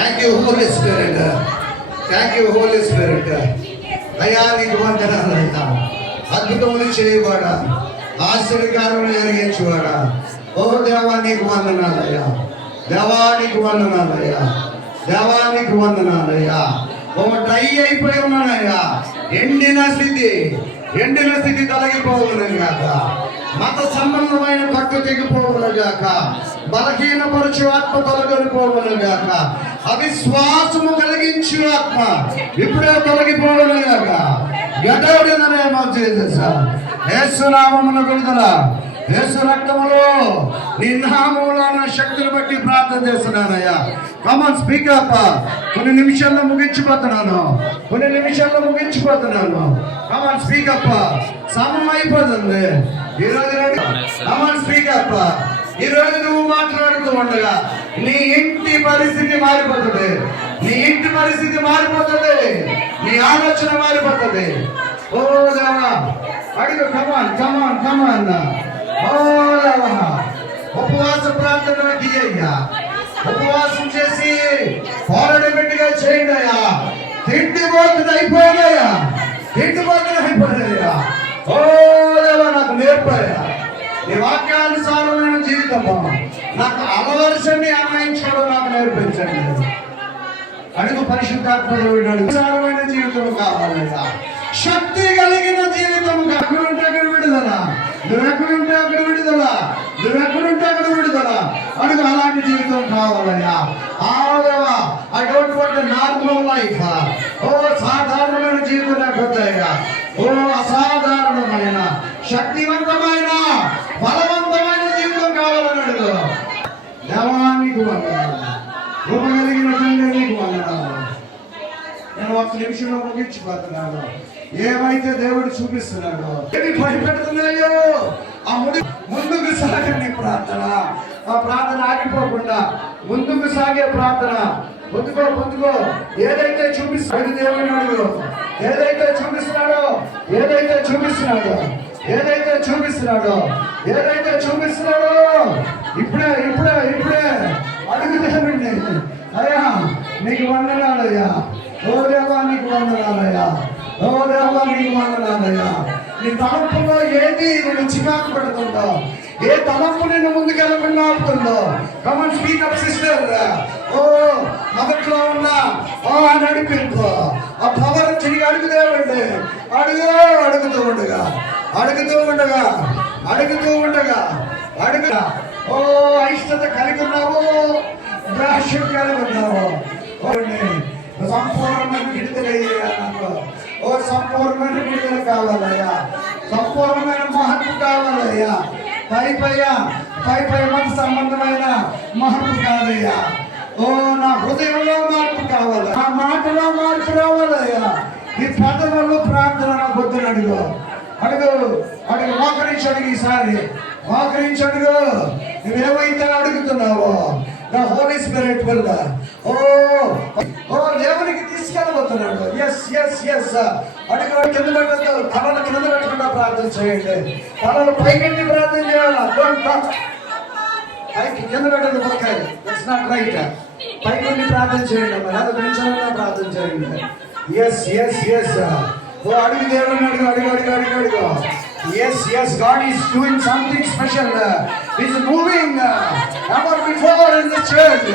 Thank you Holy Spirit, thank you Holy Spirit. అయ్యా నీకు వందనాలయ్యా, అద్భుతములు చేయవాడా, ఆశ్చర్యకారములు జరిగించేవాడా. ఓ దేవా నీకు వందనాలయ్యా, దేవా నీకు వందనాలయ్యా, దేవా నీకు వందనాలయ్యా. ఓ డ్రై అయిపోయి ఉన్నానయ్యా, ఎండిన స్థితి తొలగిపోవును గాక, మత సంబంధమైన కట్టు తెగిపోవును గాక, బలహీనపరచు ఆత్మ తొలగిపోవును గాక, అవిశ్వాసము కలిగించు ఆత్మ ఇప్పుడే తొలగిపోవును గాక. గడవడిననేమో చేసా యేసు నామమున విడుదల, యేసు రక్తములో నీ నామములో ఉన్న శక్తిని బట్టి ప్రార్థన చేస్తున్నానయ్యా. Come on speak up. కొన్ని నిమిషాల్లో ముగించిపోతున్నాను. Come on speak up. సమయం అయిపోతుంది ఈరోజు. Come on speak up. ఈరోజు నువ్వు మాట్లాడుతూ ఉండగా నీ ఇంటి పరిస్థితి మారిపోతుంది, నీ ఆలోచన మారిపోతుంది. ఓ దేవా అడుగు. కమాన్. ఓ దేవా, ఉపవాస ప్రార్థన తీయ్యా, ఉపవాసం చేసి పోరాడబెట్టిగా చేయండి అయ్యా. తిండిపోతున్నా అయిపోయాయా. ఓ దేవా నాకు నేర్పాయా, నీ వాక్యానుసారమైన జీవితము నాకు అలవలసని అన్వయించుకోవడం నాకు నేర్పించండి. అడుగు పరిశుద్ధాత్మ దేవుడు, అనుసారమైన జీవితం కావాలయ్యా, శక్తి కలిగిన జీవితం. ఎక్కడుంటే అక్కడ విడుదల, నువ్వెక్కడుంటే అక్కడ విడుదల. అడుగు అలాంటి జీవితం కావాలయ్యా. I don't want normal life. ఓ సాధారణమైన జీవితం నాకు వద్దయ్యా. ఓ అసాధారణమైన శక్తివంతమైన బలవంతమైన జీవితం కావాలని అడుగు. దేవానికి వందనాలు, కృపగలిగిన తండ్రి నీకు వందనాలు. నేను ఒక్క నిమిషంలో ముగించిపోతున్నాను. ఏమైతే దేవుడు చూపిస్తున్నాడో, ఏమి భయపెడుతున్నాయో ఆ ముందుకు సాగని ప్రార్థన, ఆ ప్రార్థన ఆగిపోకుండా ముందుకు సాగే ప్రార్థన. పొందుకో. ఏదైతే చూపిస్తున్నాడు దేవుని అడుగు. ఏదైతే చూపిస్తున్నాడో ఇప్పుడే అడుగు దేవుడిని. అయ్యా నీకు వందనాలయ్యా. ఓ దేవా నీకు వందనాలయ్యా. నీ తలంపులో ఏది నేను చికాకు పెడుతుందో, ఏ తలంపు నేను ముందుకెళ్ళకుండా ఆపుతుందో, కమన్ స్పీక్ అప్ సిస్టర్. ఓ మొదట్లో ఉన్న నడిపింపు, ఆ పవర్ తిరిగి అడుగుదేవండి. అడుగుతూ ఉండగా ఓ అయిష్టత కలిగి ఉన్నావు, ద్రాక్షం కలిగి ఉన్నావు. సంపూర్ణమైన విడుదల కావాలయ్యా, సంపూర్ణమైన మహత్వ కావాలయ్యా. పై మన సంబంధమైన మహత్వ కాదయ్యా. ఓ నా హృదయంలో మార్పు కావాలి, నా మాటలో మార్పు రావాలయ్యా. ఈ పదవుల్లో ప్రార్థన నా బుద్ధిని అడుగు. మోకరించి అడుగు. ఈసారి మోకరించి అడుగు. నువ్వేమైతే అడుగుతున్నావో the Holy Spirit will దేవునికి తీసుకెళ్ళబోతున్నాడు. ఎస్ అడుగు. కింద పెట్టద్దు, తలలు కింద పెట్టకుండా ప్రార్థన చేయండి. తలలు పైకెట్టి ప్రార్థన చేయాలా. పైకి కింద పెట్టద్దు, పక్కన. That's not right. పైకి ప్రార్థన చేయండి. మరి అది నిమిషంలో ప్రార్థన చేయండి. ఎస్ అడుగు దేవుడిని అడుగు. Yes, God is doing something special. He's moving never before in the church.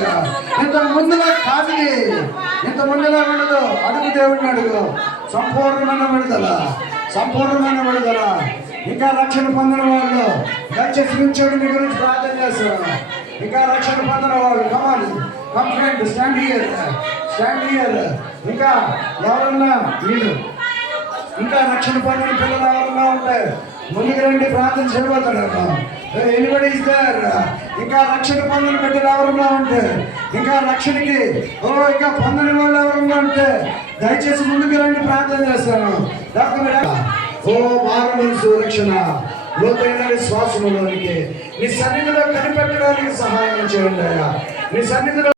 ఇంత ముందులా కాదు, ఇంత ముందులా ఉండదు. అడుగు దేవుడిని అడుగు. సంపూర్ణమైన విడుదల. ఇంకా రక్షణ పొందిన వాళ్ళు దయచేసి నుంచోడి మీ గురించి ప్రార్థన చేస్తున్నారు. ఇంకా రక్షణ పొందిన వాళ్ళు కమ్ ఫ్రెండ్, స్టాండ్ హియర్. ఇంకా ఎవరన్నా వీళ్ళు ఇంకా రక్షణ పొందిన పిల్లలు ఎవరన్నా ఉంటే ముందుకు రండి, ప్రార్థన చేయబోతాడు. Anybody is there. ఇంకా రక్షణ పొందిన బిడ్డలు ఎవరన్నా ఉంటే, ఇంకా రక్షణకి ఇంకా పొందని వాళ్ళు ఎవరన్నా ఉంటే దయచేసి ముందుకు రండి, ప్రార్థన చేస్తాను. మారు రక్షణ, లోతైన విశ్వాసములోనికి నీ సన్నిధిలో కనిపెట్టడానికి సహాయం చేయండి. నీ సన్నిధిలో